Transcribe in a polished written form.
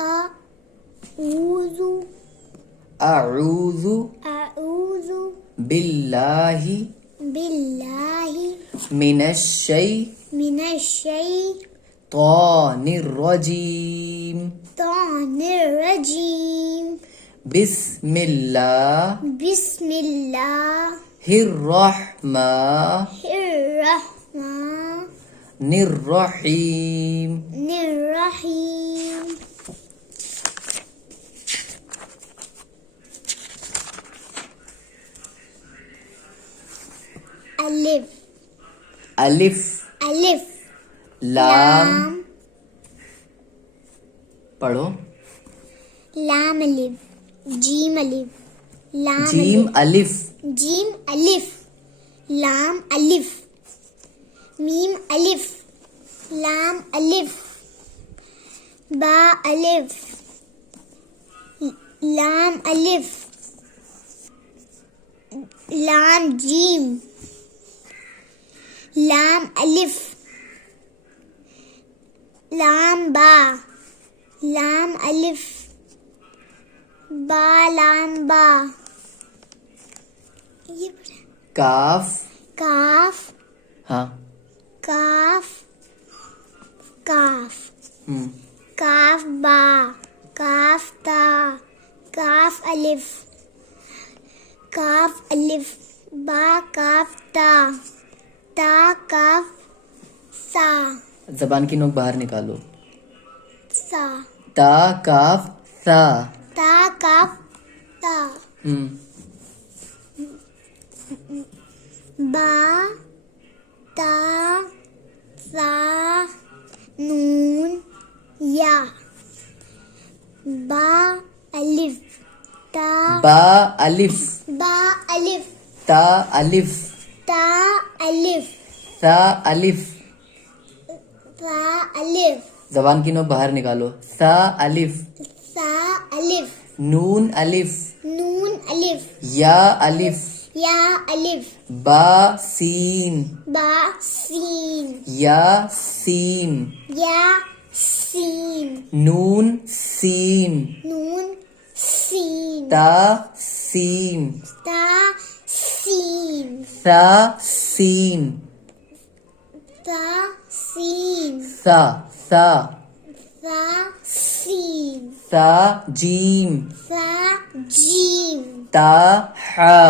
अऊज़ु अऊज़ु अऊज़ु बिल्लाहि बिल्लाहि मिनश्शैतानिर रजीम तानिर्रजीम बिस्मिल्लाहिर रहमानिर रहीम बिस्मिल्लाहिर्रहमानिर्रहीम अलिफ अलिफ अलिफ लाम पढ़ो लाम अलिफ जीम अलिफ लाम जीम अलिफ जीम अलिफ लाम अलिफ मीम अलिफ लाम अलिफ बा अलिफ लाम अलिफ लाम जीम लाम अलिफ लाम बा लाम अलिफ बा लाम बा ये काफ काफ हाँ काफ काफ हम्म काफ बा काफ ता काफ अलिफ बा काफ ता काफ सा जबान की नोक बाहर निकालो सा ता काफ सा ता काफ ता बा ता सा नून या बा अलिफ ता बा अलिफ बा अलिफ ता अलिफ ता अलिफ सा अलिफ ता अलिफ जबान की नोक बाहर निकालो सा अलिफ सा अलिफ नून अलिफ या अलिफ बा सीन या सीन नून सीन ता सीन सा सीन सा जीम ता हा